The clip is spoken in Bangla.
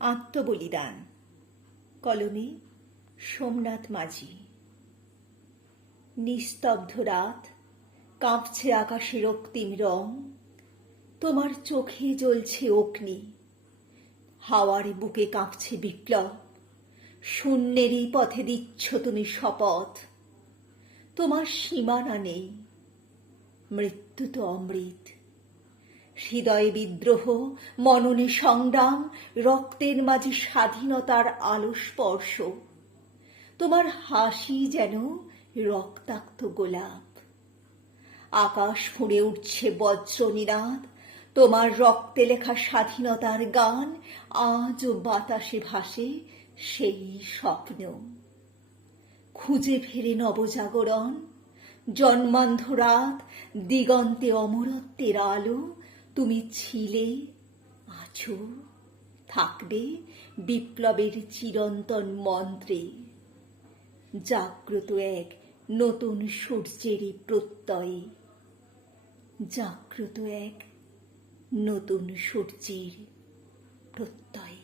আত্মবলিদান। কলমে সোমনাথ মাঝি। নিস্তব্ধ রাত, কাঁপছে আকাশে রক্তিম রং। তোমার চোখে জ্বলছে অগ্নি। হাওয়ার বুকে কাঁপছে বিপ্লব। শূন্যেরই পথে দিচ্ছ তুমি শপথ। তোমার সীমানা নেই। মৃত্যু তো অমৃত। হৃদয়ে বিদ্রোহ, মননে সংগ্রাম, রক্তের মাঝে স্বাধীনতার আলো স্পর্শ তোমার হাসি যেন রক্তাক্ত গোলাপ। আকাশ ফুঁড়ে উঠছে বজ্র নিনাদ তোমার রক্তে লেখা স্বাধীনতার গান আজও বাতাসে ভাসে সেই স্বপ্ন। খুঁজে ফেরে নবজাগরণ, জন্মান্ধ রাত, দিগন্তে অমরত্বের আলো তুমি ছিলে, আছো, থাকবে বিপ্লবের চিরন্তন মন্ত্রে। জাগ্রত এক নতুন সূর্যেরই প্রত্যয়ে। জাগ্রত এক নতুন সূর্যের প্রত্যয়ে।